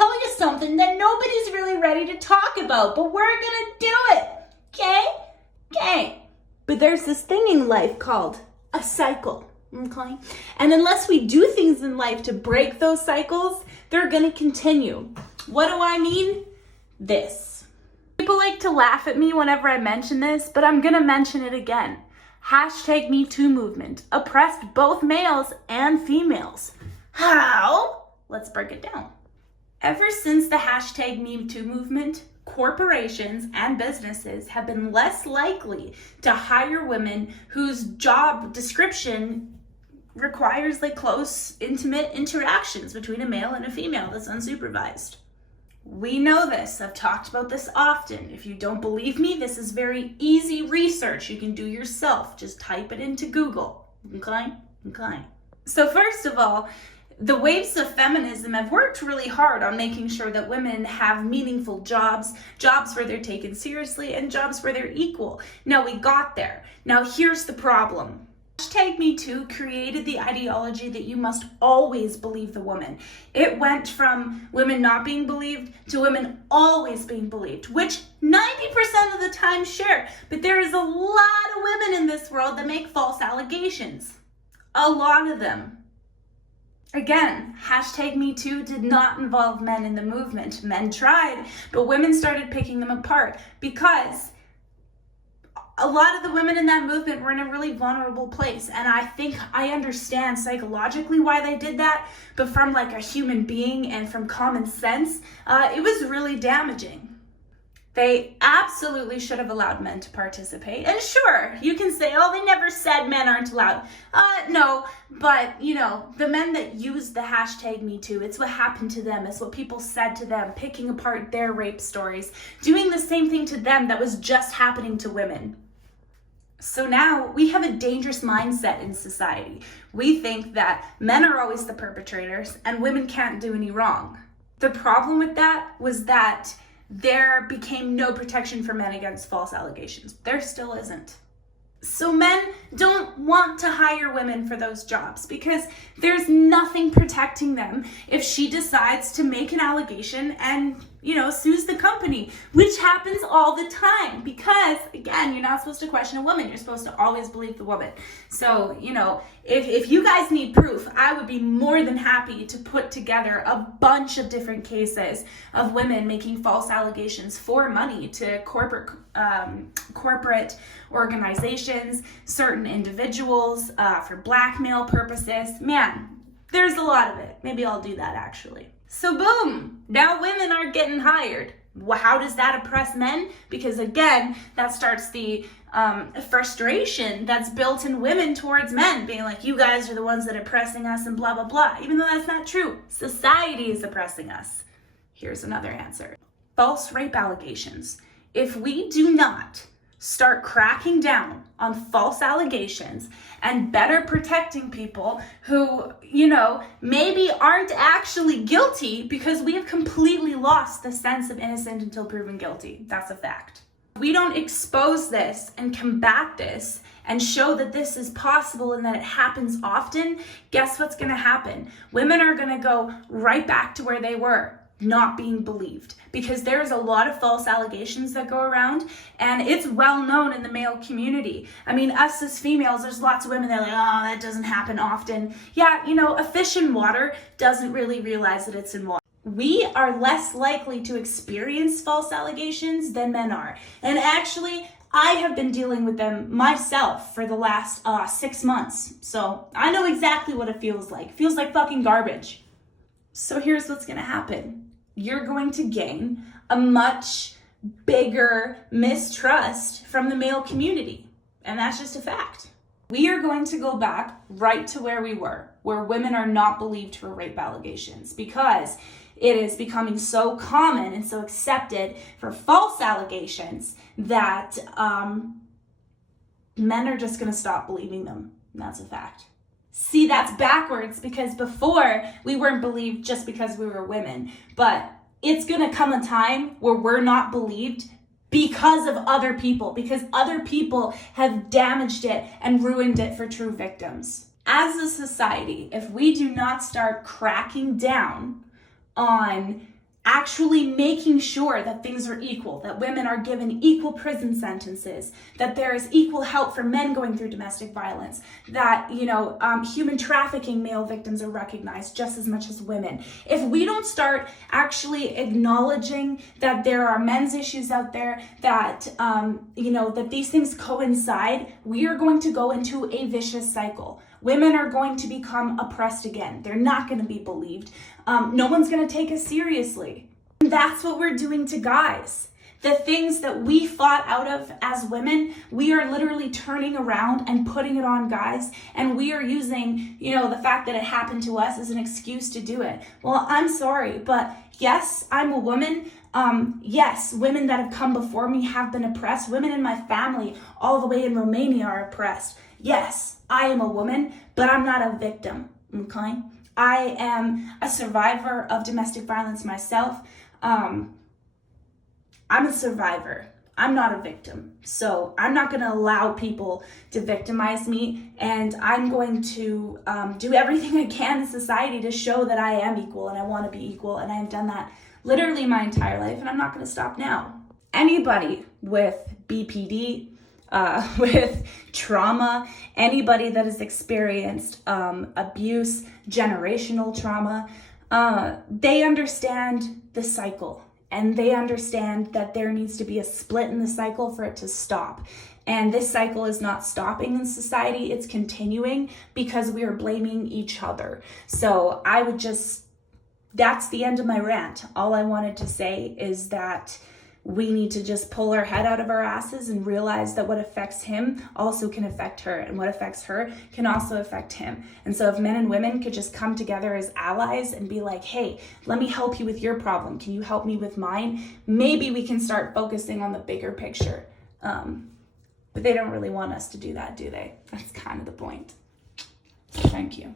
tell you something that nobody's really ready to talk about, but we're gonna do it, okay? Okay. But there's this thing in life called a cycle, okay? And unless we do things in life to break those cycles, they're gonna continue. What do I mean? This. People like to laugh at me whenever I mention this, but I'm gonna mention it again. Hashtag Me Too movement oppressed both males and females. How? Let's break it down. Ever since the hashtag Me Too movement, corporations and businesses have been less likely to hire women whose job description requires like close, intimate interactions between a male and a female that's unsupervised. We know this. I've talked about this often. If you don't believe me, this is very easy research you can do yourself. Just type it into Google. Okay? So first of all, the waves of feminism have worked really hard on making sure that women have meaningful jobs where they're taken seriously, and jobs where they're equal. Now we got there. Now here's the problem. Hashtag Me Too created the ideology that you must always believe the woman. It went from women not being believed to women always being believed, which 90% of the time, sure, but there is a lot of women in this world that make false allegations. A lot of them. Again, hashtag Me Too did not involve men in the movement. Men tried, but women started picking them apart because a lot of the women in that movement were in a really vulnerable place. And I think I understand psychologically why they did that, but from like a human being and from common sense, it was really damaging. They absolutely should have allowed men to participate. And sure, you can say, oh, they never said men aren't allowed. No, but you know, the men that used the hashtag Me Too, it's what happened to them. It's what people said to them, picking apart their rape stories, doing the same thing to them that was just happening to women. So now we have a dangerous mindset in society. We think that men are always the perpetrators and women can't do any wrong. The problem with that was that there became no protection for men against false allegations. There still isn't. So men don't want to hire women for those jobs because there's nothing protecting them if she decides to make an allegation and, you know, sues the company, which happens all the time because, again, you're not supposed to question a woman. You're supposed to always believe the woman. So, you know, if you guys need proof, I would be more than happy to put together a bunch of different cases of women making false allegations for money to corporate organizations, certain individuals, for blackmail purposes. Man, there's a lot of it. Maybe I'll do that actually. So boom, now women are getting hired. How does that oppress men? Because again, that starts the frustration that's built in women towards men, being like, you guys are the ones that are oppressing us and blah, blah, blah. Even though that's not true. Society is oppressing us. Here's another answer. False rape allegations. If we do not start cracking down on false allegations and better protecting people who, you know, maybe aren't actually guilty, because we have completely lost the sense of innocent until proven guilty. That's a fact. If we don't expose this and combat this and show that this is possible and that it happens often, guess what's going to happen? Women are going to go right back to where they were, not being believed, because there's a lot of false allegations that go around, and it's well known in the male community. I mean, us as females, there's lots of women that are like, oh, that doesn't happen often. Yeah, you know, a fish in water doesn't really realize that it's in water. We are less likely to experience false allegations than men are. And actually, I have been dealing with them myself for the last 6 months. So I know exactly what it feels like. It feels like fucking garbage. So here's what's gonna happen. You're going to gain a much bigger mistrust from the male community. And that's just a fact. We are going to go back right to where we were, where women are not believed for rape allegations, because it is becoming so common and so accepted for false allegations that men are just going to stop believing them. And that's a fact. See, that's backwards, because before we weren't believed just because we were women, but it's going to come a time where we're not believed because of other people, because other people have damaged it and ruined it for true victims. As a society, if we do not start cracking down on actually making sure that things are equal, that women are given equal prison sentences, that there is equal help for men going through domestic violence, that, human trafficking male victims are recognized just as much as women. If we don't start actually acknowledging that there are men's issues out there, that, that these things coincide, we are going to go into a vicious cycle. Women are going to become oppressed again. They're not going to be believed. No one's going to take us seriously. And that's what we're doing to guys. The things that we fought out of as women, we are literally turning around and putting it on guys. And we are using, the fact that it happened to us as an excuse to do it. Well, I'm sorry, but yes, I'm a woman. Yes, women that have come before me have been oppressed. Women in my family, all the way in Romania, are oppressed. Yes, I am a woman, but I'm not a victim, okay? I am a survivor of domestic violence myself. I'm a survivor. I'm not a victim. So I'm not going to allow people to victimize me, and I'm going to do everything I can in society to show that I am equal and I want to be equal, and I have done that literally my entire life, and I'm not going to stop now. Anybody with BPD, with trauma, anybody that has experienced abuse, generational trauma, they understand the cycle, and they understand that there needs to be a split in the cycle for it to stop. And this cycle is not stopping in society, it's continuing because we are blaming each other. So that's the end of my rant. All I wanted to say is that we need to just pull our head out of our asses and realize that what affects him also can affect her, and what affects her can also affect him. And so if men and women could just come together as allies and be like, hey, let me help you with your problem, can you help me with mine? Maybe we can start focusing on the bigger picture. But they don't really want us to do that, do they? That's kind of the point. Thank you.